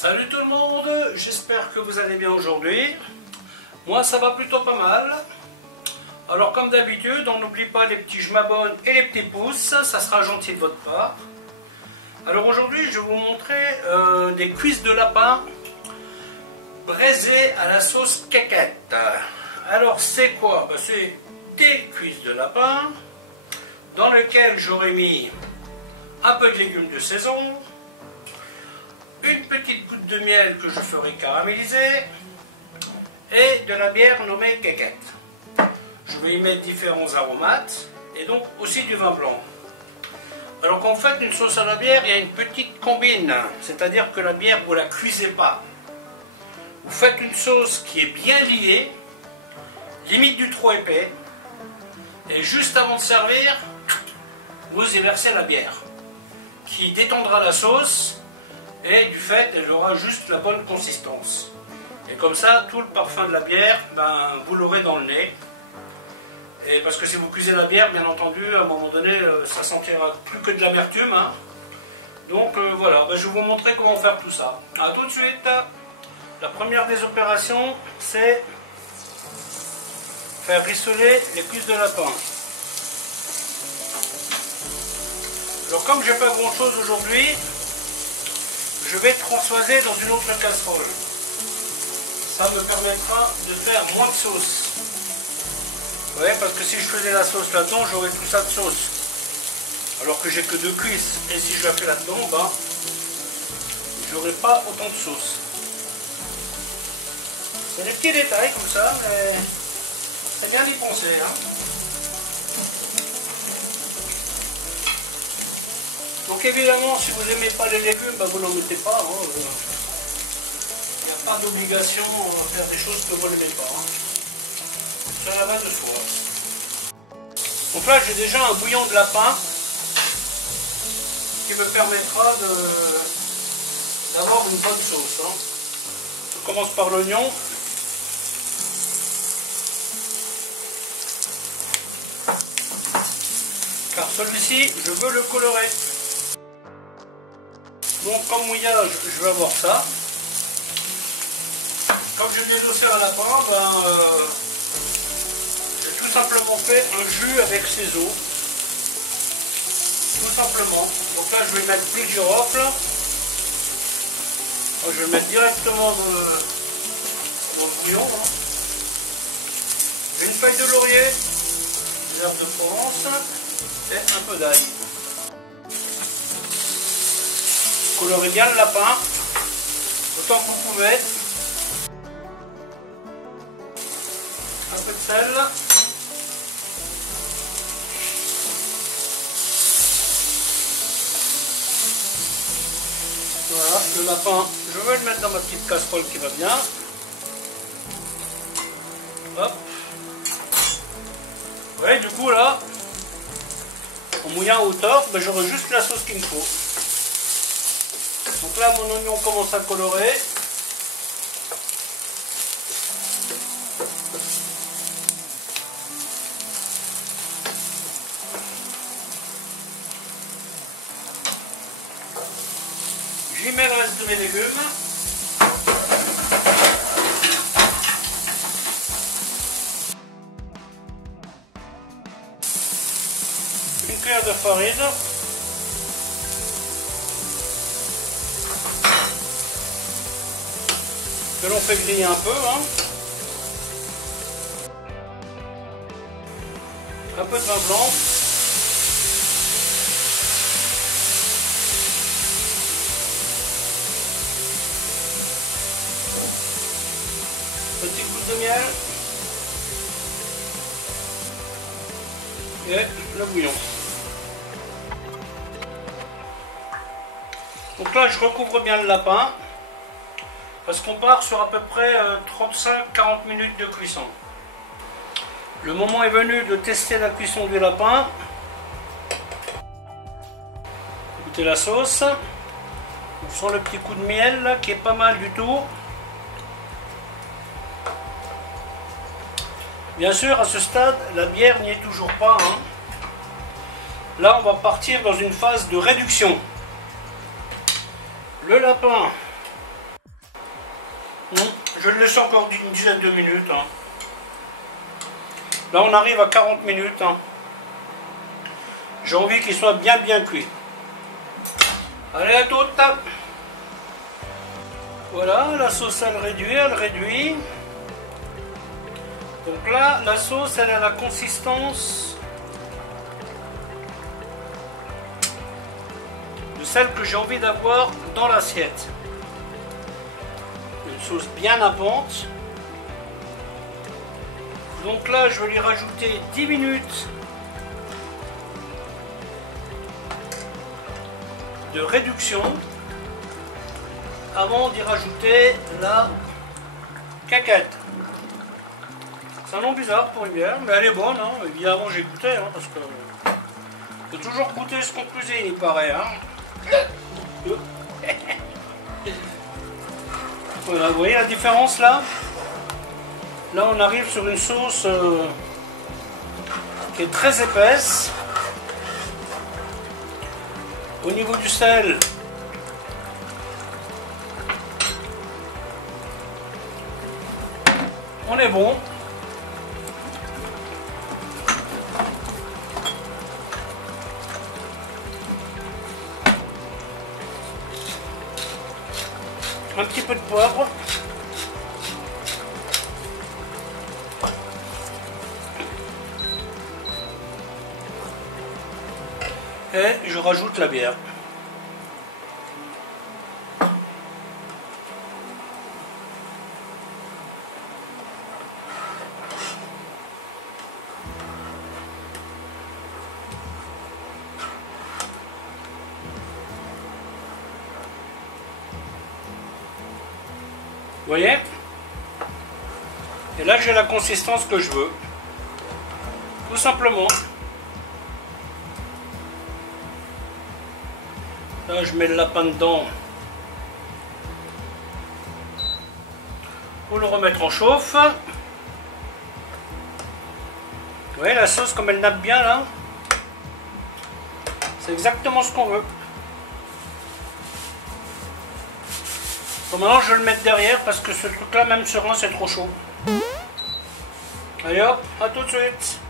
Salut tout le monde, j'espère que vous allez bien aujourd'hui. Moi ça va plutôt pas mal. Alors comme d'habitude, on n'oublie pas les petits je m'abonne et les petits pouces, ça sera gentil de votre part. Alors aujourd'hui je vais vous montrer des cuisses de lapin braisées à la sauce caquette. Alors c'est quoi? C'est des cuisses de lapin dans lesquelles j'aurais mis un peu de légumes de saison, une petite goutte de miel que je ferai caraméliser et de la bière nommée caquette. Je vais y mettre différents aromates et donc aussi du vin blanc. Alors quand vous faites une sauce à la bière, il y a une petite combine, c'est-à-dire que la bière vous ne la cuisez pas. Vous faites une sauce qui est bien liée, limite du trop épais, et juste avant de servir, vous y versez la bière qui détendra la sauce. Et du fait, elle aura juste la bonne consistance. Et comme ça, tout le parfum de la bière, vous l'aurez dans le nez. Et parce que si vous cuisez la bière, bien entendu, à un moment donné, ça sentira plus que de l'amertume. Hein. Donc voilà, je vais vous montrer comment faire tout ça. A tout de suite. La première des opérations, c'est faire rissoler les cuisses de lapin. Alors comme j'ai pas grand chose aujourd'hui, je vais transvaser dans une autre casserole. Ça me permettra de faire moins de sauce. Vous voyez, parce que si je faisais la sauce là-dedans, j'aurais tout ça de sauce. Alors que j'ai que 2 cuisses. Et si je la fais là-dedans, j'aurais pas autant de sauce. C'est des petits détails comme ça, mais c'est bien d'y penser. Hein. Donc évidemment, si vous n'aimez pas les légumes, vous n'en mettez pas. Il n'y a pas d'obligation à faire des choses que vous n'aimez pas. Hein. Ça va de soi. Donc là, j'ai déjà un bouillon de lapin qui me permettra d'avoir une bonne sauce. Hein. Je commence par l'oignon. Car celui-ci, je veux le colorer. Donc comme mouillage, je vais avoir ça. Comme je viens d'osser un lapin, j'ai tout simplement fait un jus avec ses os. Tout simplement. Donc là je vais mettre plus de girofle. Je vais le mettre directement dans le bouillon. Hein. J'ai une feuille de laurier, des herbes de Provence et un peu d'ail. Colorez bien le lapin, autant que vous pouvez. Un peu de sel. Voilà, le lapin, je vais le mettre dans ma petite casserole qui va bien. Hop. Ouais, du coup là, en mouillant à hauteur, j'aurai juste la sauce qu'il me faut. Donc là, mon oignon commence à colorer. J'y mets le reste de mes légumes. Une cuillère de farine. Que l'on fait griller un peu. Hein. Un peu de vin blanc. Petite goutte de miel. Et le bouillon. Donc là, je recouvre bien le lapin. Parce qu'on part sur à peu près 35-40 minutes de cuisson. Le moment est venu de tester la cuisson du lapin. Goûtez la sauce. On sent le petit coup de miel là, qui est pas mal du tout. Bien sûr, à ce stade, la bière n'y est toujours pas. Hein. Là, on va partir dans une phase de réduction. Le lapin, Je le laisse encore une dizaine de minutes. Hein. Là, on arrive à 40 minutes. Hein. J'ai envie qu'il soit bien cuit. Allez, à toute. Voilà, la sauce, elle réduit. Donc là, la sauce, elle a la consistance de celle que j'ai envie d'avoir dans l'assiette. Une sauce bien nappante. Donc là, je vais lui rajouter 10 minutes de réduction avant d'y rajouter la caquette. C'est un nom bizarre pour une bière, mais elle est bonne. Hein. Évidemment, j'ai goûté, hein, parce que faut toujours goûter ce qu'on cuisine, il paraît. Hein. Voilà, vous voyez la différence là? Là, on arrive sur une sauce qui est très épaisse. Au niveau du sel, on est bon. Un petit peu de poivre. Et je rajoute la bière. Vous voyez? Et là j'ai la consistance que je veux. Tout simplement. Là je mets le lapin dedans pour le remettre en chauffe. Vous voyez la sauce comme elle nappe bien là? C'est exactement ce qu'on veut. Bon, maintenant je vais le mettre derrière parce que ce truc là même serein c'est trop chaud. Allez hop, à tout de suite.